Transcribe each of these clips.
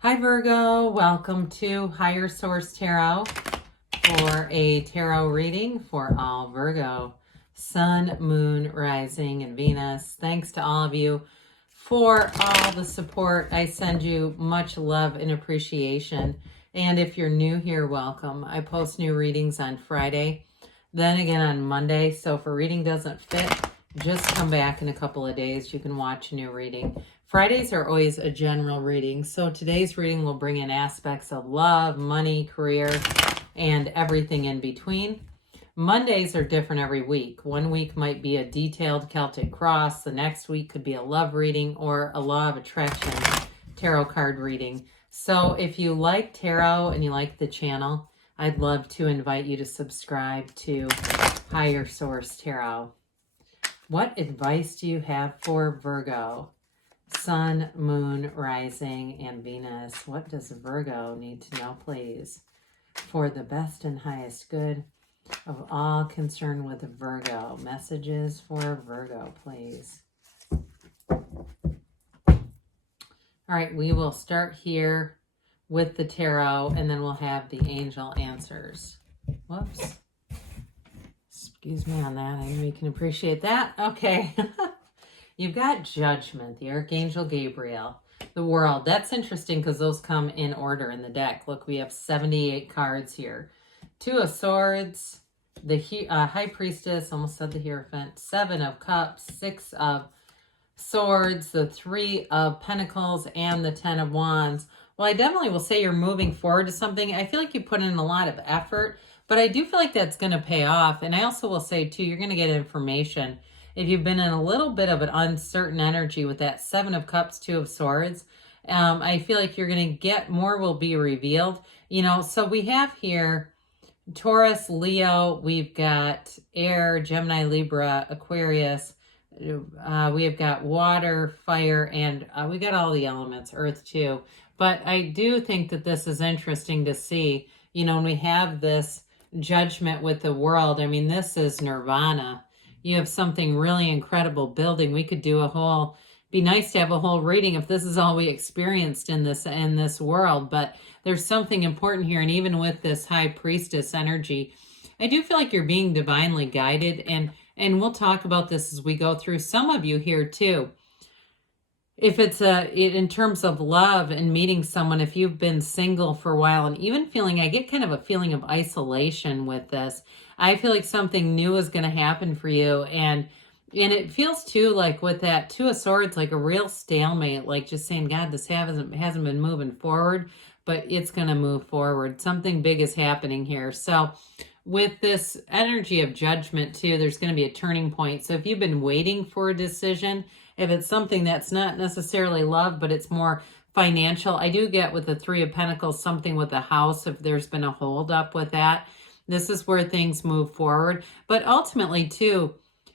Hi Virgo, welcome to Higher Source Tarot for a tarot reading for all Virgo, Sun, Moon, Rising, and Venus. Thanks to all of you for all the support. I send you much love and appreciation. And if you're new here, welcome. I post new readings on Friday, then again on Monday. So if a reading doesn't fit, just come back in a couple of days. You can watch a new reading. Fridays are always a general reading. So today's reading will bring in aspects of love, money, career, and everything in between. Mondays are different every week. One week might be a detailed Celtic cross. The next week could be a love reading or a law of attraction tarot card reading. So if you like tarot and you like the channel, I'd love to invite you to subscribe to Higher Source Tarot. What advice do you have for Virgo? Sun, Moon, Rising, and Venus. What does Virgo need to know, please, for the best and highest good of all concerned with Virgo? Messages for Virgo, please. All right, we will start here with the tarot, and then we'll have the angel answers. Whoops. Excuse me on that. I know you can appreciate that. Okay. You've got Judgment, the Archangel Gabriel, the World. That's interesting because those come in order in the deck. Look, we have 78 cards here. Two of Swords, the High Priestess, almost said the Hierophant, 7 of Cups, 6 of Swords, the 3 of Pentacles, and the 10 of Wands. Well, I definitely will say you're moving forward to something. I feel like you put in a lot of effort, but I do feel like that's going to pay off. And I also will say, too, you're going to get information. If you've been in a little bit of an uncertain energy with that 7 of Cups, 2 of Swords, I feel like you're going to get more will be revealed. You know, so we have here Taurus, Leo, we've got Air, Gemini, Libra, Aquarius. We have got water, fire, and we got all the elements, earth too. But I do think that this is interesting to see, you know, when we have this Judgment with the World. I mean, this is nirvana. You have something really incredible building. We could do a whole, be nice to have a whole reading if this is all we experienced in this world, but there's something important here. And even with this High Priestess energy, I do feel like you're being divinely guided, and we'll talk about this as we go through. Some of you here too, if it's in terms of love and meeting someone, if you've been single for a while and even feeling, I get kind of a feeling of isolation with this. I feel like something new is going to happen for you. And it feels too like with that 2 of Swords, like a real stalemate, like just saying, God, this hasn't been moving forward, but it's going to move forward. Something big is happening here. So with this energy of Judgment too, there's going to be a turning point. So if you've been waiting for a decision, if it's something that's not necessarily love, but it's more financial, I do get with the 3 of Pentacles, something with the house, if there's been a hold up with that, this is where things move forward. But ultimately too,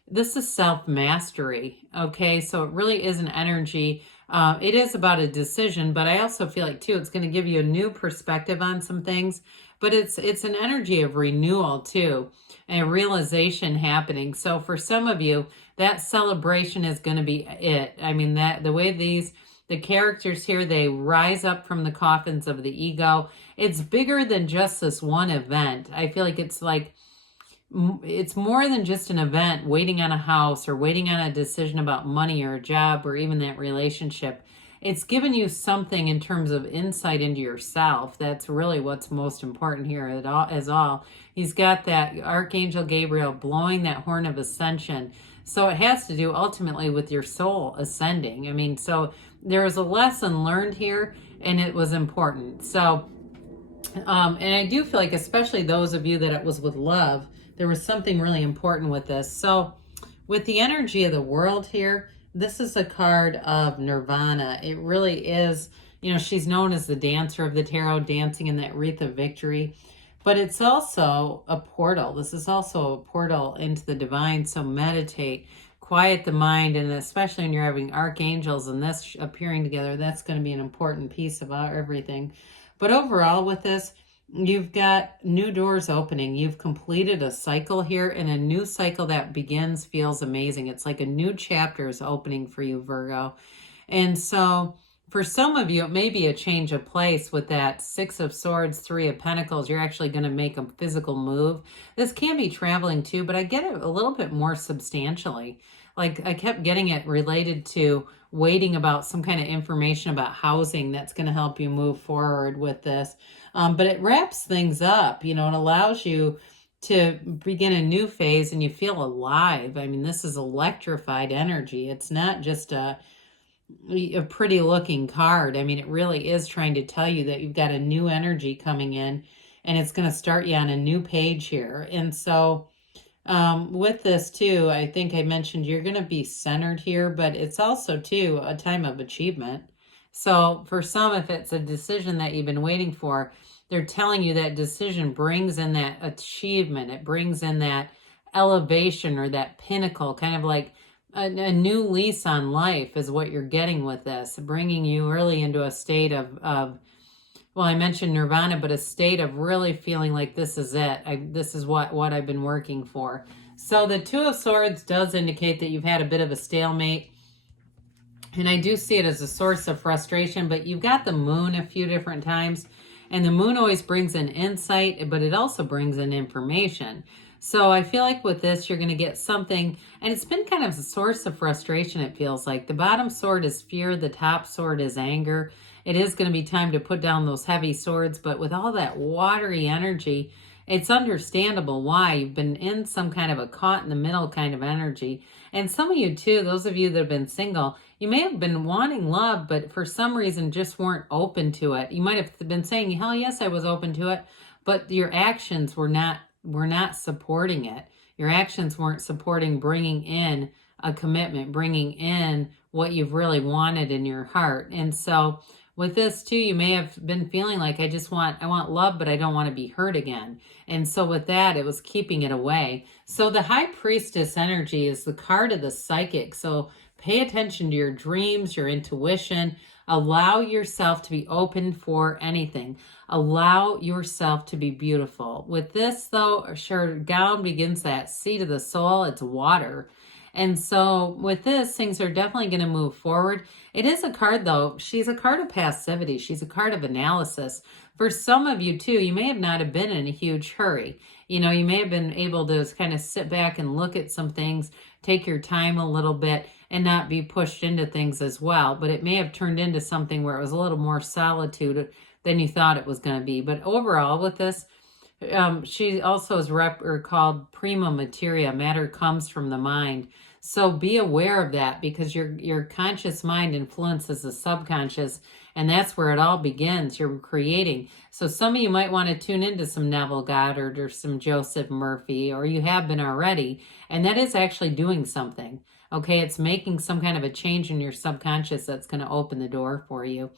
this is self-mastery, okay? So it really is an energy. It is about a decision, but I also feel like too, it's going to give you a new perspective on some things, but it's an energy of renewal too, and a realization happening. So for some of you, that celebration is going to be it. I mean, that the way the characters here, they rise up from the coffins of the ego. It's bigger than just this one event. I feel like it's more than just an event, waiting on a house or waiting on a decision about money or a job or even that relationship. It's given you something in terms of insight into yourself. That's really what's most important here as all. He's got that Archangel Gabriel blowing that horn of ascension. So it has to do ultimately with your soul ascending. I mean, so there was a lesson learned here, and it was important. So, and I do feel like, especially those of you that it was with love, there was something really important with this. So with the energy of the World here, this is a card of nirvana. It really is, you know, she's known as the dancer of the tarot, dancing in that wreath of victory. But it's also a portal. This is also a portal into the divine. So meditate, quiet the mind, and especially when you're having archangels and this appearing together, that's going to be an important piece of everything. But overall with this, you've got new doors opening. You've completed a cycle here, and a new cycle that begins feels amazing. It's like a new chapter is opening for you, Virgo. And so For some of you, it may be a change of place with that Six of Swords, Three of Pentacles. You're actually going to make a physical move. This can be traveling too, but I get it a little bit more substantially. Like I kept getting it related to waiting about some kind of information about housing that's going to help you move forward with this. But it wraps things up, you know, it allows you to begin a new phase and you feel alive. I mean, this is electrified energy. It's not just a pretty looking card. I mean, it really is trying to tell you that you've got a new energy coming in and it's going to start you on a new page here. And so with this too, I think I mentioned you're going to be centered here, but it's also too a time of achievement. So for some, if it's a decision that you've been waiting for, they're telling you that decision brings in that achievement. It brings in that elevation or that pinnacle, kind of like a new lease on life is what you're getting with this, bringing you really into a state of well, I mentioned nirvana, but a state of really feeling like this is it. This is what I've been working for. So the Two of Swords does indicate that you've had a bit of a stalemate. And I do see it as a source of frustration, but you've got the moon a few different times. And the moon always brings in insight, but it also brings in information. So I feel like with this, you're going to get something, and it's been kind of a source of frustration, it feels like. The bottom sword is fear, the top sword is anger. It is going to be time to put down those heavy swords, but with all that watery energy, it's understandable why. You've been in some kind of a caught in the middle kind of energy. And some of you too, those of you that have been single, you may have been wanting love, but for some reason just weren't open to it. You might have been saying, hell yes, I was open to it, but your actions were not supporting it. Your actions weren't supporting bringing in a commitment, bringing in what you've really wanted in your heart. And so with this too, you may have been feeling like I want love, but I don't want to be hurt again. And so with that, it was keeping it away. So the High Priestess energy is the card of the psychic. So pay attention to your dreams, your intuition. Allow yourself to be open for anything. Allow yourself to be beautiful. With this though, sure, gown begins that seat of the soul. It's water. And so with this, things are definitely going to move forward. It is a card though. She's a card of passivity. She's a card of analysis. For some of you too, you may have not have been in a huge hurry. You know, you may have been able to kind of sit back and look at some things, take your time a little bit and not be pushed into things as well. But it may have turned into something where it was a little more solitude than you thought it was going to be. But overall with this, she also is called prima materia. Matter comes from the mind. So be aware of that because your conscious mind influences the subconscious, and that's where it all begins. You're creating. So some of you might want to tune into some Neville Goddard or some Joseph Murphy, or you have been already, and that is actually doing something. Okay, it's making some kind of a change in your subconscious that's going to open the door for you.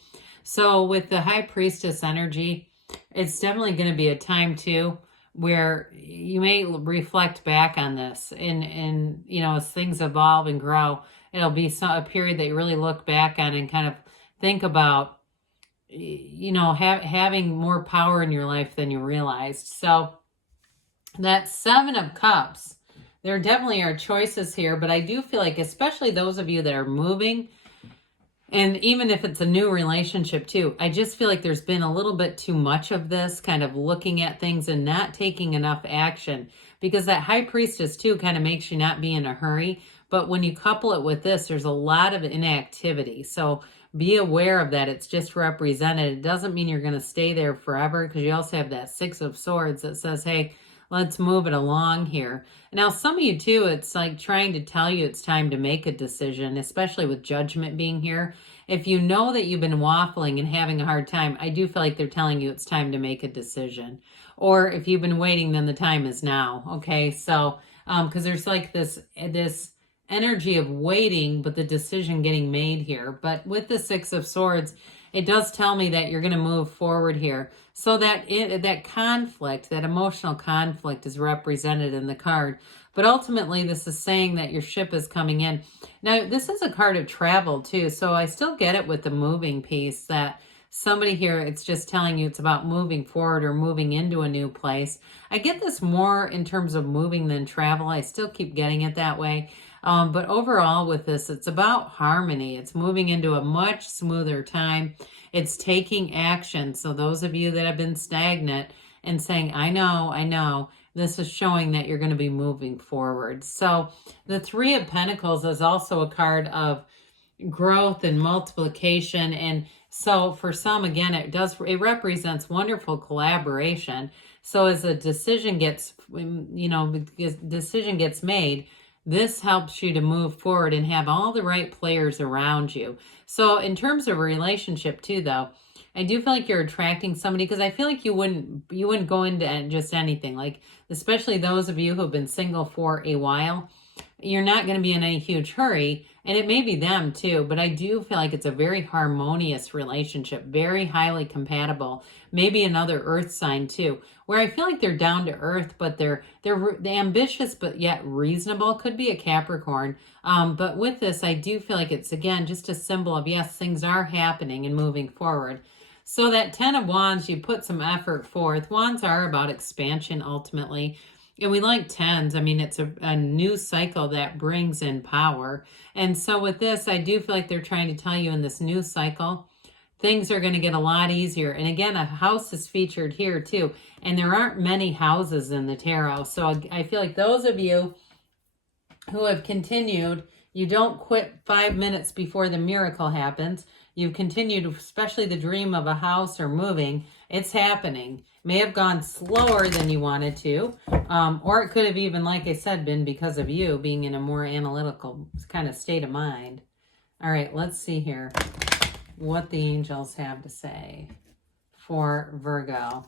So with the High Priestess energy, it's definitely going to be a time too where you may reflect back on this and you know, as things evolve and grow, it'll be a period that you really look back on and kind of think about, you know, having more power in your life than you realized. So that Seven of Cups, there definitely are choices here, but I do feel like, especially those of you that are moving, and even if it's a new relationship too, I just feel like there's been a little bit too much of this kind of looking at things and not taking enough action, because that High Priestess too kind of makes you not be in a hurry. But when you couple it with this, there's a lot of inactivity. So be aware of that. It's just represented. It doesn't mean you're going to stay there forever, because you also have that Six of Swords that says, hey, let's move it along here. Now, some of you too, it's like trying to tell you it's time to make a decision, especially with Judgment being here. If you know that you've been waffling and having a hard time, I do feel like they're telling you it's time to make a decision. Or if you've been waiting, then the time is now. Okay, so because there's like this energy of waiting, but the decision getting made here. But with the Six of Swords, it does tell me that you're going to move forward here. So that that conflict, that emotional conflict is represented in the card. But ultimately, this is saying that your ship is coming in. Now, this is a card of travel too. So I still get it with the moving piece, that somebody here, it's just telling you it's about moving forward or moving into a new place. I get this more in terms of moving than travel. I still keep getting it that way. But overall with this, it's about harmony. It's moving into a much smoother time. It's taking action. So those of you that have been stagnant and saying, I know, this is showing that you're going to be moving forward. So the Three of Pentacles is also a card of growth and multiplication. And so for some, again, it represents wonderful collaboration. So as a decision gets, decision gets made, this helps you to move forward and have all the right players around you. So in terms of a relationship too, though, I do feel like you're attracting somebody, because I feel like you wouldn't go into just anything, like especially those of you who've been single for a while. You're not going to be in any huge hurry, and it may be them too, but I do feel like it's a very harmonious relationship, very highly compatible. Maybe another earth sign too, where I feel like they're down to earth, but they're ambitious but yet reasonable. Could be a Capricorn. But with this, I do feel like it's, again, just a symbol of, yes, things are happening and moving forward. So that 10 of Wands, you put some effort forth. Wands are about expansion ultimately. And we like 10s. I mean, it's a new cycle that brings in power. And so with this, I do feel like they're trying to tell you in this new cycle, things are going to get a lot easier. And again, a house is featured here too. And there aren't many houses in the tarot. So I feel like those of you who have continued, you don't quit 5 minutes before the miracle happens. You've continued, especially the dream of a house or moving. It's happening. May have gone slower than you wanted to, or it could have even, like I said, been because of you being in a more analytical kind of state of mind. All right, let's see here what the angels have to say for Virgo.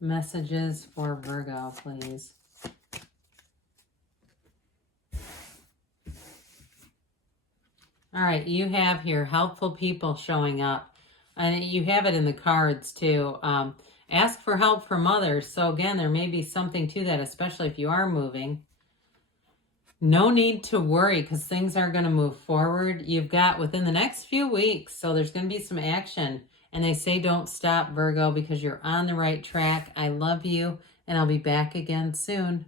Messages for Virgo, please. All right, you have here helpful people showing up. And you have it in the cards too. Ask for help from others. So again, there may be something to that, especially if you are moving. No need to worry, because things are going to move forward. You've got within the next few weeks, so there's going to be some action. And they say don't stop, Virgo, because you're on the right track. I love you, and I'll be back again soon.